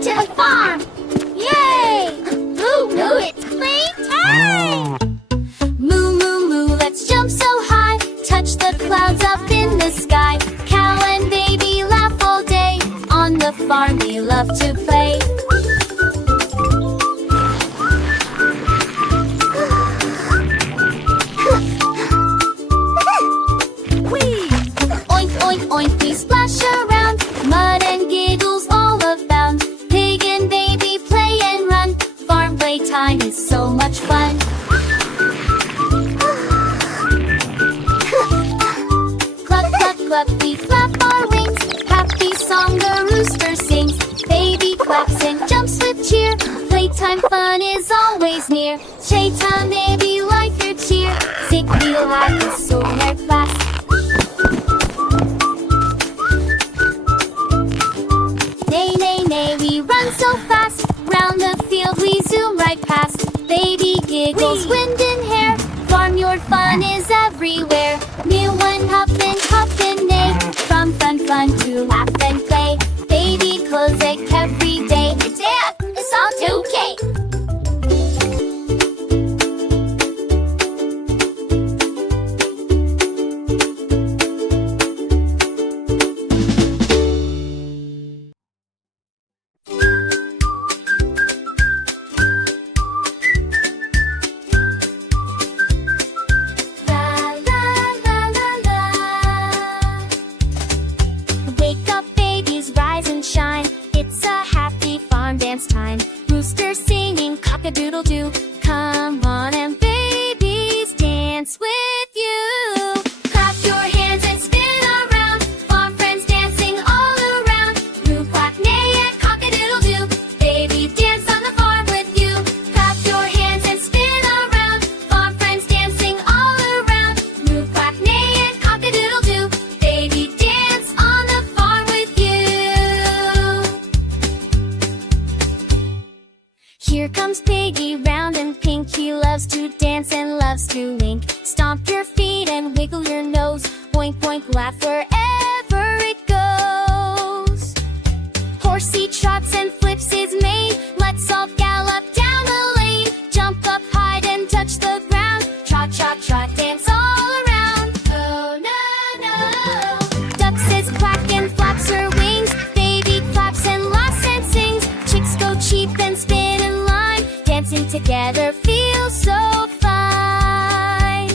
to the farm! Yay! Moo-Moo, it's playtime! Moo-Moo-Moo, let's jump so high, touch the clouds up in the sky. Cow and baby laugh all day, on the farm we love to play. Oink, oink, oink, we splash around, mud and giggles all abound. Pig and baby play and run, farm playtime is so much fun. Cluck, cluck, cluck, we flap our wings, happy song the rooster sings. Baby claps and jumps with cheer, playtime fun is always near. Playtime, baby, like your cheer, sick we laugh is so near class. Neigh, neigh, neigh, we run so fast, round the field we zoom right past. Baby giggles, wind in hair, farmyard fun is everywhere. Mew and hop and neigh, from fun to laugh and play. Baby clothes ache every day, Dad, it's all okay. Wake up, babies, rise and shine. It's a happy farm dance time. Rooster singing cock-a-doodle-doo. Come on and babies, dance with you. Clap your hands and spin around. Farm friends dancing all around. Moo, clap, neigh, and cock-a-doodle-doo. Baby, dance on the farm with you. Clap your hands and spin around. Farm friends dancing all around. Moo, clap, neigh, and cock-a-doodle-doo. Baby, dance on the farm with you. Here comes Piggy, round and pink. He loves to dance and loves to wink. Stomp your feet and wiggle your nose. Boink, boink, laugh wherever it goes. Horsey trots and flips his mane. Let's all gallop down the lane. Jump up, hide and touch the ground. Trot, trot, trot, dance all around. Oh, no, no. Ducks says quack and flaps her wings. Baby claps and laughs and sings. Chicks go cheep and spin in line. Dancing together feels so fine.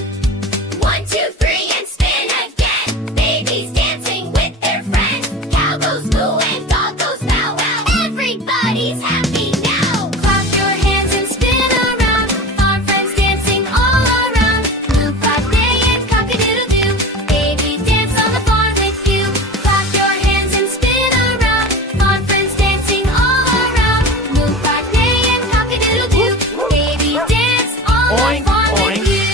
1, 2, 3 and spin again. Babies dancing with their friends. Cow goes moo and dog goes bow wow. Everybody's happy now. Clap your hands and spin around. Farm friends dancing all around. Moo, clap, neigh, and cock-a-doodle-doo. Baby, dance on the farm with you. Clap your hands and spin around. Farm friends dancing all around. Moo, clap, neigh, and cock-a-doodle-doo. Baby, dance on the Oink, farm oink. with you.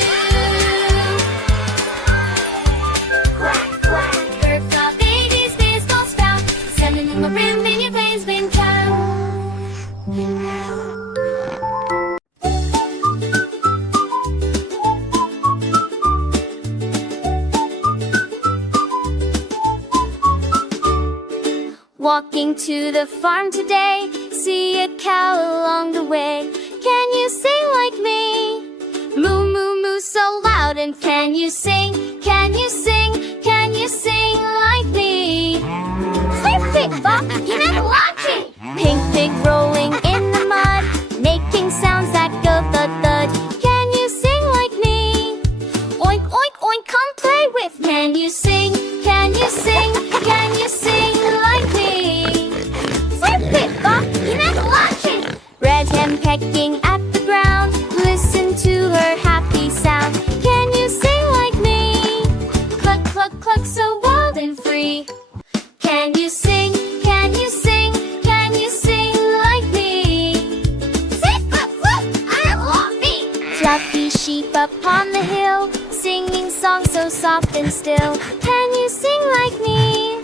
Quack, quack. Earth got babies, baseball spout. Sending in the rim, in your veins, been cow. Walking to the farm today, see a cow along the way. Can you sing like me? Moo, moo, moo so loud. And can you sing? Can you sing? Can you sing like me? Flip, flip, bop, you're not watching. Pink pig rolling in the mud, making sounds that go thud, thud. Can you sing like me? Oink, oink, oink, come play with me. Can you sing? Can you sing? Can you sing like me? Flip, flip, bop, you're not watching. Red hen pecking at the ground, listen to her happy sound. Can you sing like me? Cluck, cluck, cluck, so wild and free. Can you sing? Can you sing? Can you sing like me? Zip, flip, flip, I'm laughing. Fluffy sheep upon the hill, singing songs so soft and still. Can you sing like me?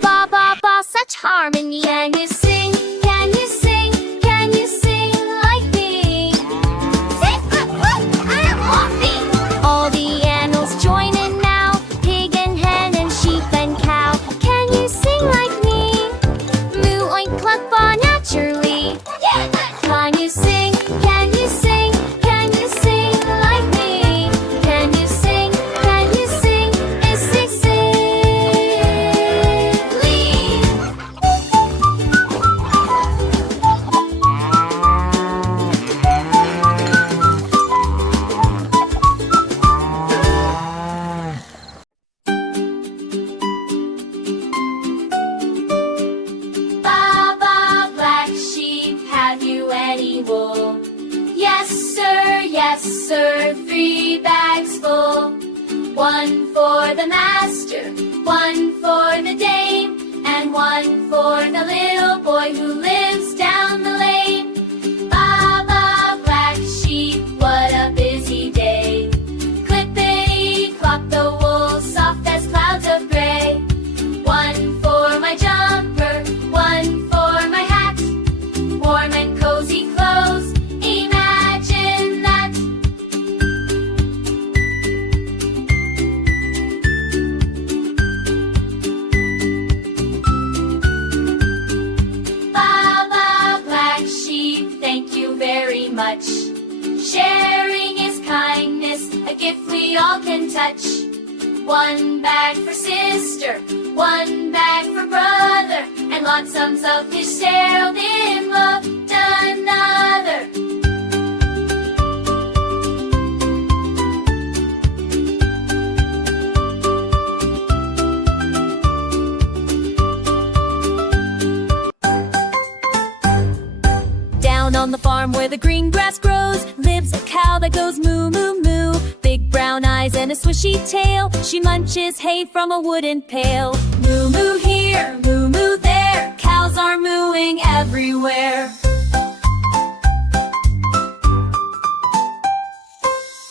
Ba, ba, ba, such harmony. Can you sing? Can you sing? Can you sing like me? Zip, flip, flip, I'm laughing. All the animals join in now, pig and hen and sheep and cow. Can you sing like me? Moo, oink, cluck, ba, nature yes sir, 3 bags full. 1 for the master, 1 for the dame, and 1 for the little boy who lives down the lane. Ba ba, black sheep, what a busy day. Clippity clop, the wool soft as clouds of gray. 1 for my jumper, 1 for my hat, warm and cozy clothes, imagine that. Baba, black sheep, thank you very much. Sharing is kindness, a gift we all can touch. 1 bag for sister, 1 bag for brother, and lots of fish sailed in loved another. Down on the farm where the green grass grows lives a cow that goes moo moo moo. Big brown eyes and a swishy tail, she munches hay from a wooden pail. Moo moo here, moo moo there, cows are mooing everywhere.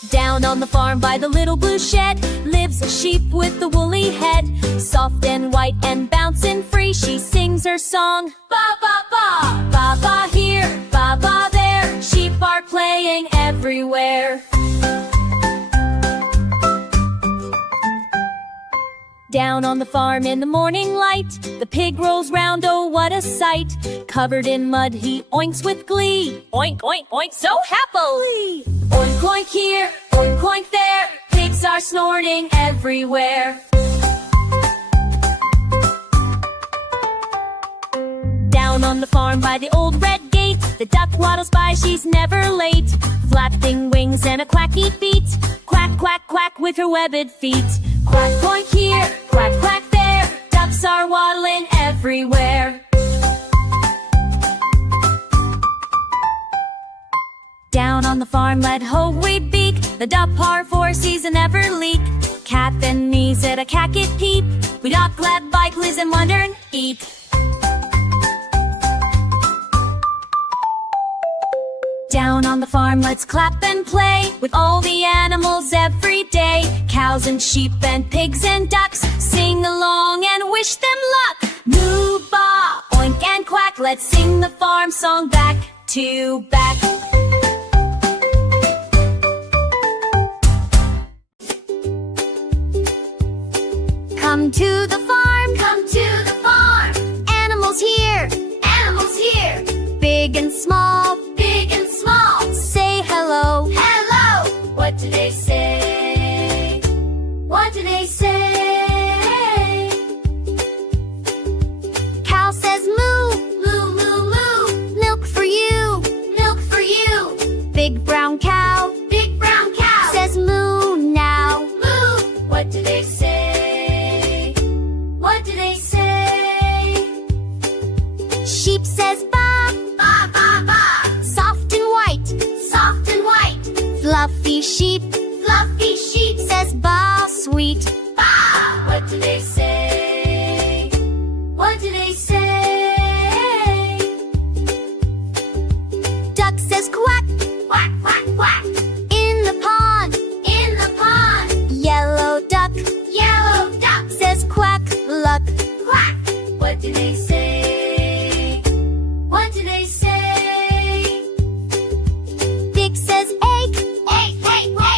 Down on the farm by the little blue shed lives a sheep with a woolly head. Soft and white and bouncing free, she sings her song. Ba ba ba, ba ba here, ba ba there, sheep are playing everywhere. Down on the farm in the morning light, the pig rolls round, oh what a sight. Covered in mud he oinks with glee. Oink, oink, oink, so happily. Oink, oink here, oink, oink there, pigs are snorting everywhere. Down on the farm by the old red gate, the duck waddles by, she's never late. Flapping wings and a quacky beat, quack, quack, quack with her webbed feet. Quack, oink here, quack, quack there, ducks are waddling everywhere. Down on the farm let hoe we beak, the duck par 4 sees a never leak. Cat and knees at a cacket peep, we dock glad bike lives and wonder and eat. Down on the farm let's clap and play with all the animals every day. Cows and sheep and pigs and ducks, sing along and wish them luck. Moo, ba, oink and quack, let's sing the farm song back to back. Come to the farm, come to the farm. Animals here, animals here. Big and small, big and small. Say hello, hello. What do they say? What do they say? Cow says moo, moo, moo, moo. Milk for you, milk for you. Big brown cow says moo now. Moo. What do they say? What do they say? Sheep says ba, ba, ba, ba. Soft and white, soft and white. Fluffy sheep says ba, sweet. Ba. What do they say? What do they say? Duck says quack, quack, quack, quack. In the pond, in the pond. Yellow duck says quack, luck, quack. What do they say? What do they say? Pig says egg, egg, egg, egg.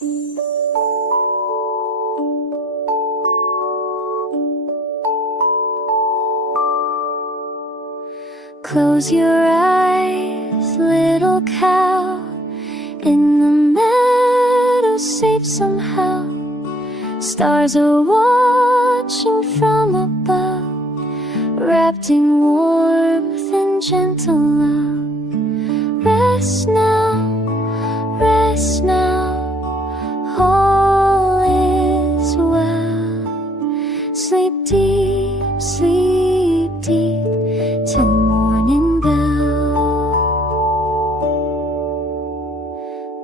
Close your eyes, little cow, in the meadow safe somehow. Stars are watching from above, wrapped in warmth and gentle love. Rest now, all is well. Sleep deep, till morning bell.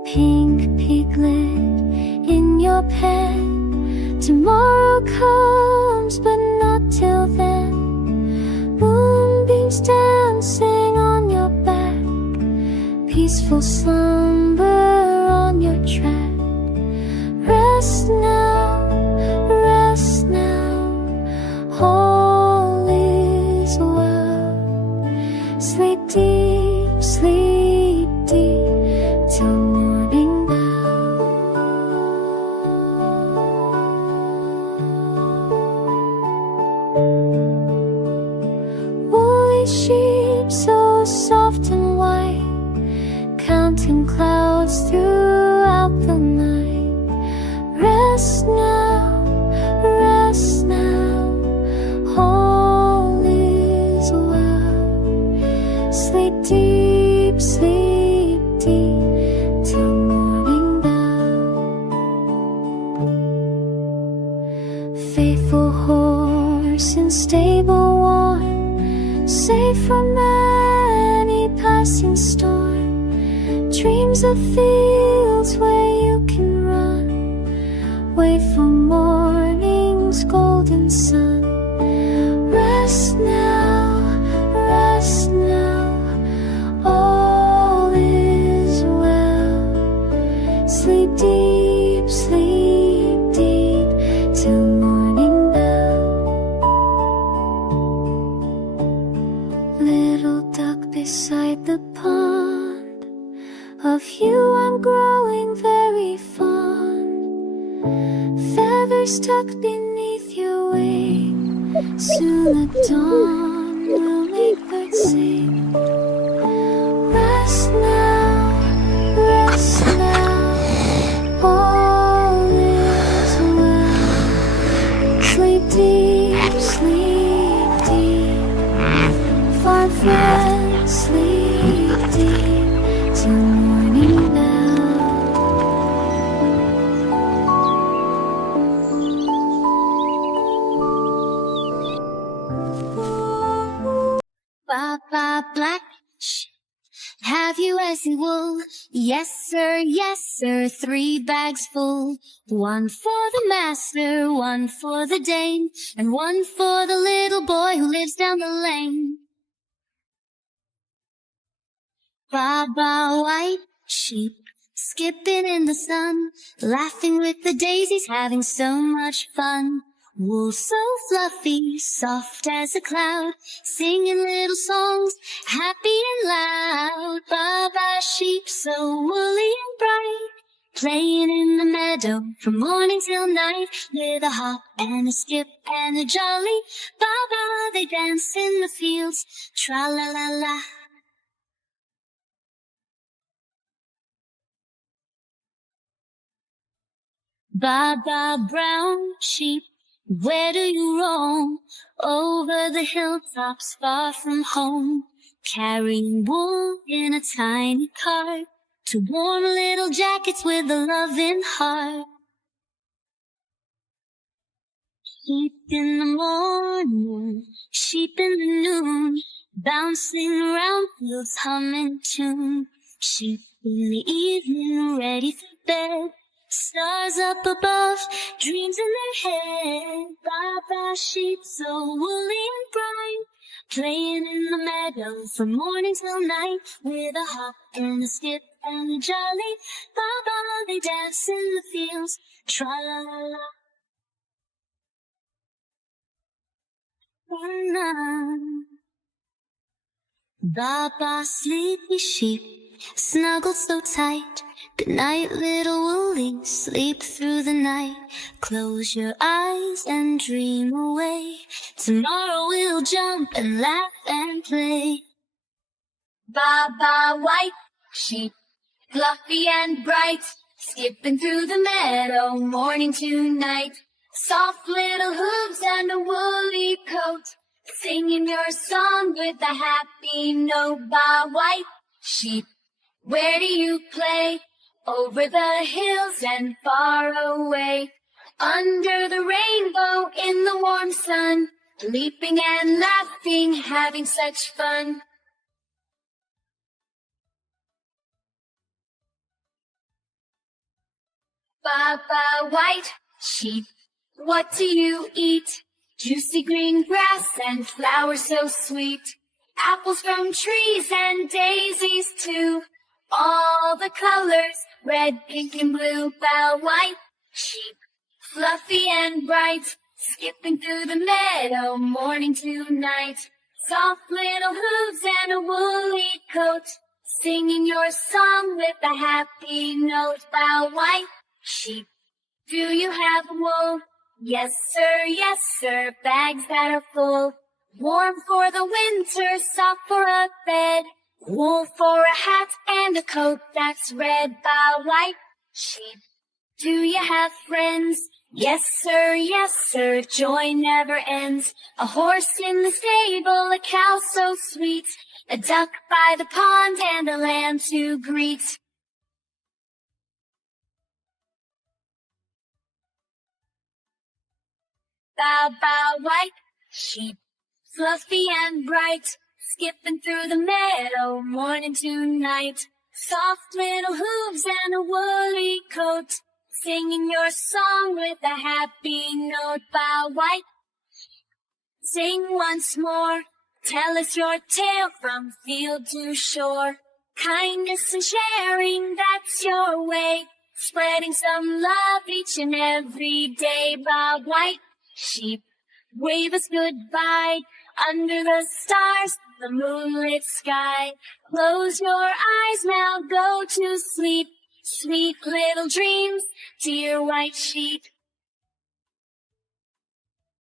Pink piglet in your pen, tomorrow comes but not till then. Moonbeams dancing on your back, peaceful slumber on your track. Rest now, all is well. Sleep deep, till morning bell. Woolly sheep so soft and white, counting clouds throughout the night. Rest now, all is well. Sleep deep, till morning bell. Faithful horse in stable warm, safe from any passing storm. Dreams of fields where you can run, wait for morning's golden sun. Rest now, all is well. Sleep deep, till morning bell. Little duck beside the pond, of you I'm growing very fond. Feathers tucked beneath your wing, soon the dawn will make birds sing. Rest now, all is well. Sleep deep, far friends, sleep deep, till morning bell. Baba black sheep, have you any wool? Yes sir, 3 bags full. 1 for the master, 1 for the dame, and 1 for the little boy who lives down the lane. Baba white sheep, skipping in the sun, laughing with the daisies, having so much fun. Wool so fluffy, soft as a cloud, singing little songs, happy and loud. Baba sheep so woolly and bright, playing in the meadow from morning till night, with a hop and a skip and a jolly. Baba, they dance in the fields, tra-la-la-la. Baba brown sheep, where do you roam? Over the hilltops far from home, carrying wool in a tiny cart, to warm little jackets with a loving heart. Sheep in the morning, sheep in the noon, bouncing around fields humming tune. Sheep in the evening, ready for bed, stars up above, dreams in their head. Baba sheep so woolly and bright, playing in the meadow from morning till night, with a hop and a skip and a jolly. Baba, they dance in the fields, tra-la-la-la. Baba sleepy sheep, snuggled so tight, Good night, little woolly, sleep through the night. Close your eyes and dream away. Tomorrow we'll jump and laugh and play. Ba, white sheep, fluffy and bright, skipping through the meadow, morning to night. Soft little hooves and a woolly coat, singing your song with a happy note. Ba, white sheep, where do you play? Over the hills and far away. Under the rainbow in the warm sun, leaping and laughing, having such fun. Ba, white sheep, what do you eat? Juicy green grass and flowers so sweet. Apples from trees and daisies too. All the colors, red, pink, and blue. Ba, white sheep, fluffy and bright, skipping through the meadow, morning to night. Soft little hooves and a woolly coat, singing your song with a happy note. Ba, white sheep, do you have wool? Yes, sir, bags that are full. Warm for the winter, soft for a bed. Wool for a hat and a coat that's red. Ba, white sheep, do you have friends? Yes, sir, joy never ends. A horse in the stable, a cow so sweet, a duck by the pond and a lamb to greet. Ba, white sheep, fluffy and bright, skipping through the meadow, morning to night. Soft little hooves and a woolly coat, singing your song with a happy note. Ba, white, sing once more, tell us your tale from field to shore. Kindness and sharing, that's your way, spreading some love each and every day. Ba, white sheep, wave us goodbye, under the stars, the moonlit sky. Close your eyes now, go to sleep, sweet little dreams, dear white sheep.